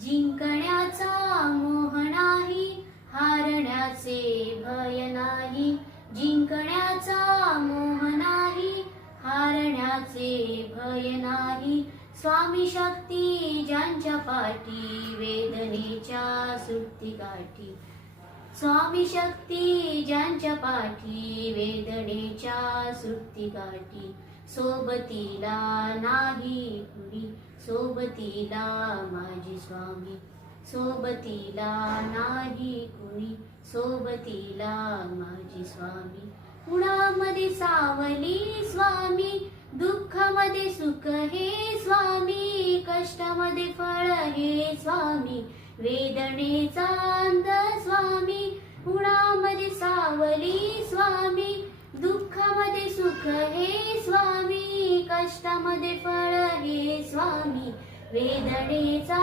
जिंकण्याचा मोह नाही, हारण्याचे भय नाही. जिंकण्याचा मोह नाही, हारण्याचे भय नाही. स्वामी शक्ती ज्यांच्या पाठी, वेदनेच्या सुटती गाठी. स्वामी शक्ती ज्यांच्या पाठी, वेदनेच्या सुटती गाठी. सोबतीला नाही कुणी, सोबतीला माझे स्वामी. सोबतीला नाही कुणी, सोबतीला माझे स्वामी. उन्हामध्ये सावली स्वामी, दुःखामध्ये सुख हे स्वामी. कष्टामध्ये फळ हे स्वामी, वेदनेचा अंत स्वामी. उन्हामध्ये सावली स्वामी, दुःखामध्ये सुख हे स्वामी. कष्टामध्ये फळ हे स्वामी, वेदनेचा